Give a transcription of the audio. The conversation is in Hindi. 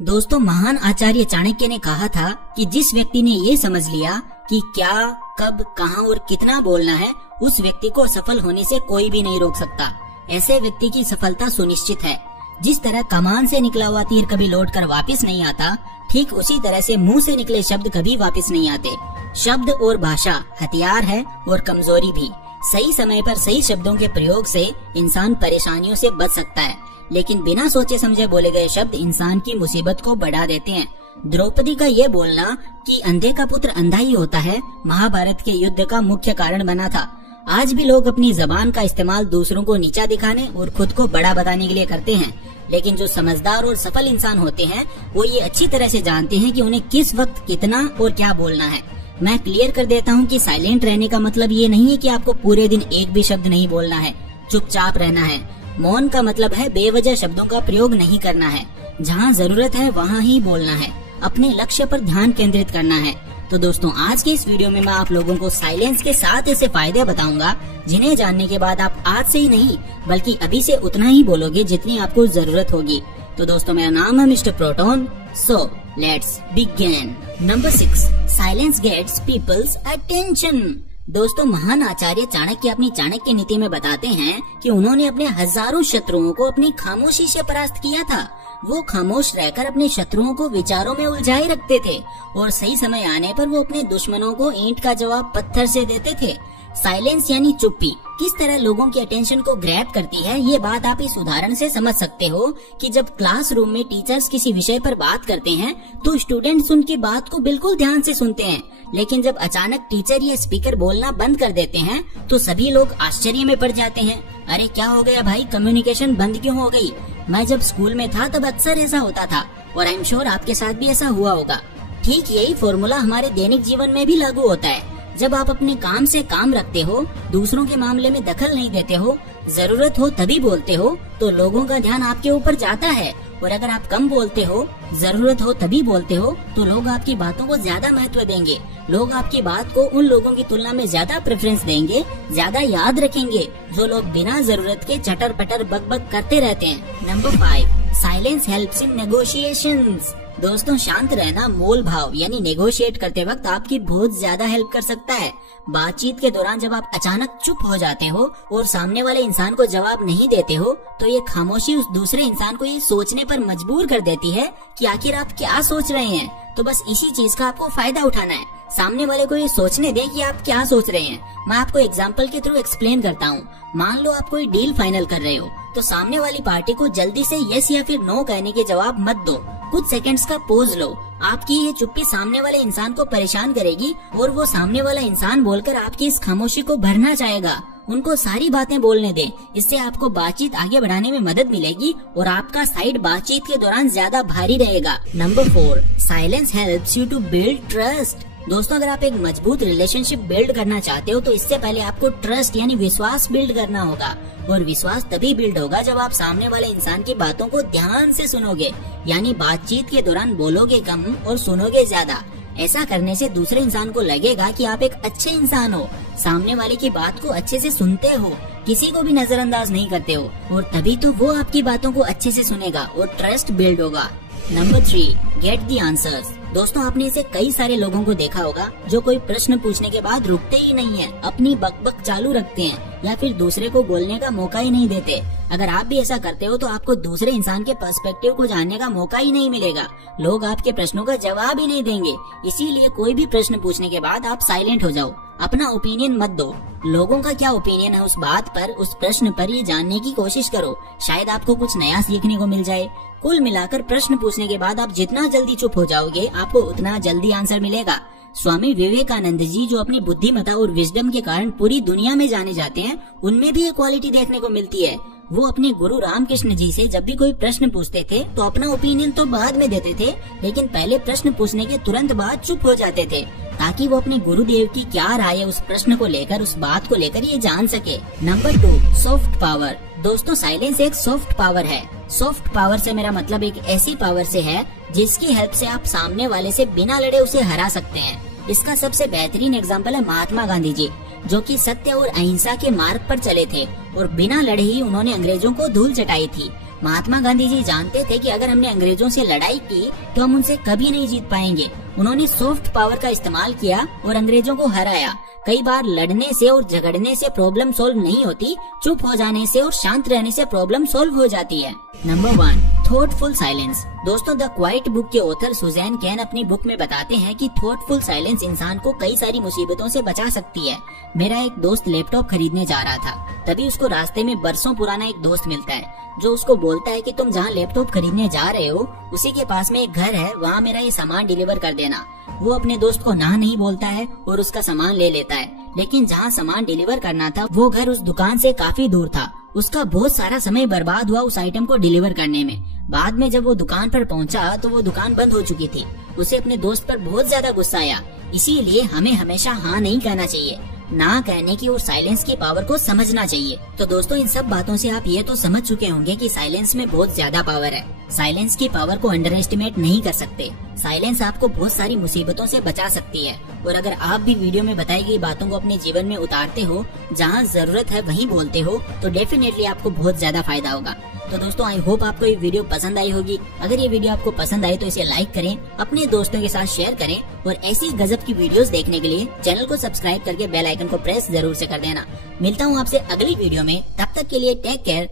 दोस्तों, महान आचार्य चाणक्य ने कहा था कि जिस व्यक्ति ने ये समझ लिया कि क्या, कब, कहाँ और कितना बोलना है, उस व्यक्ति को सफल होने से कोई भी नहीं रोक सकता। ऐसे व्यक्ति की सफलता सुनिश्चित है। जिस तरह कमान से निकला हुआ तीर कभी लौटकर वापस नहीं आता, ठीक उसी तरह से मुंह से निकले शब्द कभी वापस नहीं आते। शब्द और भाषा हथियार है और कमजोरी भी। सही समय पर सही शब्दों के प्रयोग से इंसान परेशानियों से बच सकता है, लेकिन बिना सोचे समझे बोले गए शब्द इंसान की मुसीबत को बढ़ा देते हैं। द्रौपदी का ये बोलना कि अंधे का पुत्र अंधा ही होता है, महाभारत के युद्ध का मुख्य कारण बना था। आज भी लोग अपनी जबान का इस्तेमाल दूसरों को नीचा दिखाने और खुद को बड़ा बताने के लिए करते हैं, लेकिन जो समझदार और सफल इंसान होते हैं वो ये अच्छी तरह से जानते हैं कि उन्हें किस वक्त कितना और क्या बोलना है। मैं क्लियर कर देता हूँ कि साइलेंट रहने का मतलब ये नहीं है कि आपको पूरे दिन एक भी शब्द नहीं बोलना है, चुपचाप रहना है। मौन का मतलब है बेवजह शब्दों का प्रयोग नहीं करना है। जहाँ जरूरत है वहाँ ही बोलना है। अपने लक्ष्य पर ध्यान केंद्रित करना है। तो दोस्तों, आज के इस वीडियो में मैं आप लोगों को साइलेंस के 7 ऐसे फायदे बताऊंगा जिन्हें जानने के बाद आप आज से ही नहीं बल्कि अभी से उतना ही बोलोगे जितनी आपको जरूरत होगी। तो दोस्तों, मेरा नाम है mister Proton. So let's begin. Number 6, silence gets people's attention. दोस्तों, महान आचार्य चाणक्य अपनी चाणक्य नीति में बताते हैं कि उन्होंने अपने हजारों शत्रुओं को अपनी खामोशी से परास्त किया था। वो खामोश रहकर अपने शत्रुओं को विचारों में उलझाए रखते थे और सही समय आने पर वो अपने दुश्मनों को ईंट का जवाब पत्थर से देते थे। साइलेंस यानी चुप्पी किस तरह लोगों की अटेंशन को ग्रैब करती है, ये बात आप इस उदाहरण से समझ सकते हो कि जब क्लासरूम में टीचर्स किसी विषय पर बात करते हैं तो स्टूडेंट्स उनकी बात को बिल्कुल ध्यान से सुनते हैं, लेकिन जब अचानक टीचर या स्पीकर बोलना बंद कर देते हैं तो सभी लोग आश्चर्य में पड़ जाते हैं। अरे क्या हो गया भाई, कम्युनिकेशन बंद क्यों हो गई? मैं जब स्कूल में था तब अक्सर ऐसा होता था और आई एम श्योर आपके साथ भी ऐसा हुआ होगा। ठीक यही फॉर्मूला हमारे दैनिक जीवन में भी लागू होता है। जब आप अपने काम से काम रखते हो, दूसरों के मामले में दखल नहीं देते हो, जरूरत हो तभी बोलते हो, तो लोगों का ध्यान आपके ऊपर जाता है। और अगर आप कम बोलते हो, जरूरत हो तभी बोलते हो, तो लोग आपकी बातों को ज्यादा महत्व देंगे। लोग आपकी बात को उन लोगों की तुलना में ज्यादा प्रेफरेंस देंगे, ज्यादा याद रखेंगे जो लोग बिना जरूरत के चटर पटर बक बक करते रहते हैं। Number 5, silence helps in negotiations. दोस्तों, शांत रहना मोल भाव यानी नेगोशिएट करते वक्त आपकी बहुत ज्यादा हेल्प कर सकता है। बातचीत के दौरान जब आप अचानक चुप हो जाते हो और सामने वाले इंसान को जवाब नहीं देते हो, तो ये खामोशी उस दूसरे इंसान को ये सोचने पर मजबूर कर देती है कि आखिर आप क्या सोच रहे हैं। तो बस इसी चीज का आपको फायदा उठाना है। सामने वाले को ये सोचने दें कि आप क्या सोच रहे हैं। मैं आपको एग्जाम्पल के थ्रू एक्सप्लेन करता हूँ। मान लो आप कोई डील फाइनल कर रहे हो, तो सामने वाली पार्टी को जल्दी से यस या फिर नो कहने के जवाब मत दो। कुछ सेकंड्स का पोज लो। आपकी ये चुप्पी सामने वाले इंसान को परेशान करेगी और वो सामने वाला इंसान बोलकर आपकी इस खामोशी को भरना चाहेगा। उनको सारी बातें बोलने दें। इससे आपको बातचीत आगे बढ़ाने में मदद मिलेगी और आपका साइड बातचीत के दौरान ज्यादा भारी रहेगा। Number 4, silence helps you to build trust. दोस्तों, अगर आप एक मजबूत रिलेशनशिप बिल्ड करना चाहते हो तो इससे पहले आपको ट्रस्ट यानी विश्वास बिल्ड करना होगा। और विश्वास तभी बिल्ड होगा जब आप सामने वाले इंसान की बातों को ध्यान से सुनोगे, यानी बातचीत के दौरान बोलोगे कम और सुनोगे ज्यादा। ऐसा करने से दूसरे इंसान को लगेगा कि आप एक अच्छे इंसान हो, सामने वाले की बात को अच्छे से सुनते हो, किसी को भी नजरअंदाज नहीं करते हो, और तभी तो वो आपकी बातों को अच्छे से सुनेगा और ट्रस्ट बिल्ड होगा। Number 3, get the answers. दोस्तों, आपने इसे कई सारे लोगों को देखा होगा जो कोई प्रश्न पूछने के बाद रुकते ही नहीं है, अपनी बकबक चालू रखते हैं या फिर दूसरे को बोलने का मौका ही नहीं देते। अगर आप भी ऐसा करते हो तो आपको दूसरे इंसान के पर्सपेक्टिव को जानने का मौका ही नहीं मिलेगा। लोग आपके प्रश्नों का जवाब ही नहीं देंगे। इसीलिए कोई भी प्रश्न पूछने के बाद आप साइलेंट हो जाओ, अपना ओपिनियन मत दो। लोगों का क्या ओपिनियन है उस बात पर, उस प्रश्न पर, ये जानने की कोशिश करो। शायद आपको कुछ नया सीखने को मिल जाए। कुल मिलाकर प्रश्न पूछने के बाद आप जितना जल्दी चुप हो जाओगे, आपको उतना जल्दी आंसर मिलेगा। स्वामी विवेकानंद जी, जो अपनी बुद्धिमत्ता और विजडम के कारण पूरी दुनिया में जाने जाते हैं, उनमें भी ये क्वालिटी देखने को मिलती है। वो अपने गुरु रामकृष्ण जी से जब भी कोई प्रश्न पूछते थे तो अपना ओपिनियन तो बाद में देते थे, लेकिन पहले प्रश्न पूछने के तुरंत बाद चुप हो जाते थे, ताकि वो अपने गुरुदेव की क्या राय है उस प्रश्न को लेकर, उस बात को लेकर ये जान सके। Number 2, soft power. दोस्तों, साइलेंस एक सॉफ्ट पावर है। सॉफ्ट पावर से मेरा मतलब एक ऐसी पावर से है जिसकी हेल्प से आप सामने वाले से बिना लड़े उसे हरा सकते हैं। इसका सबसे बेहतरीन एग्जाम्पल है महात्मा गांधी जी, जो कि सत्य और अहिंसा के मार्ग पर चले थे और बिना लड़े ही उन्होंने अंग्रेजों को धूल चटाई थी। महात्मा गांधी जी जानते थे कि अगर हमने अंग्रेजों से लड़ाई की तो हम उनसे कभी नहीं जीत पाएंगे। उन्होंने सॉफ्ट पावर का इस्तेमाल किया और अंग्रेजों को हराया। कई बार लड़ने से और झगड़ने से प्रॉब्लम सॉल्व नहीं होती, चुप हो जाने से और शांत रहने से प्रॉब्लम सॉल्व हो जाती है। Number 1, thoughtful silence. दोस्तों, द क्वाइट बुक के ऑथर सुजैन कैन अपनी बुक में बताते हैं कि थॉटफुल साइलेंस इंसान को कई सारी मुसीबतों से बचा सकती है। मेरा एक दोस्त लैपटॉप खरीदने जा रहा था, तभी उसको रास्ते में बरसों पुराना एक दोस्त मिलता है जो उसको बोलता है कि तुम जहाँ लैपटॉप खरीदने जा रहे हो उसी के पास में एक घर है, वहाँ मेरा ये सामान डिलीवर कर देना। वो अपने दोस्त को ना नहीं बोलता है और उसका सामान ले लेता है, लेकिन जहाँ सामान डिलीवर करना था वो घर उस दुकान से काफी दूर था। उसका बहुत सारा समय बर्बाद हुआ उस आइटम को डिलीवर करने में। बाद में जब वो दुकान पर पहुंचा तो वो दुकान बंद हो चुकी थी। उसे अपने दोस्त पर बहुत ज्यादा गुस्सा आया। इसीलिए हमें हमेशा हाँ नहीं कहना चाहिए, ना कहने की और साइलेंस की पावर को समझना चाहिए। तो दोस्तों, इन सब बातों से आप ये तो समझ चुके होंगे कि साइलेंस में बहुत ज्यादा पावर है। साइलेंस की पावर को अंडर एस्टिमेट नहीं कर सकते। साइलेंस आपको बहुत सारी मुसीबतों से बचा सकती है। और अगर आप भी वीडियो में बताई गई बातों को अपने जीवन में उतारते हो, जहाँ जरूरत है वहीं बोलते हो, तो डेफिनेटली आपको बहुत ज्यादा फायदा होगा। तो दोस्तों, आई होप आपको ये वीडियो पसंद आई होगी। अगर ये वीडियो आपको पसंद आई तो इसे लाइक करें, अपने दोस्तों के साथ शेयर करें और ऐसी गजब की वीडियोस देखने के लिए चैनल को सब्सक्राइब करके बेल आइकन को प्रेस जरूर से कर देना। मिलता हूँ आपसे अगली वीडियो में, तब तक के लिए टेक केयर।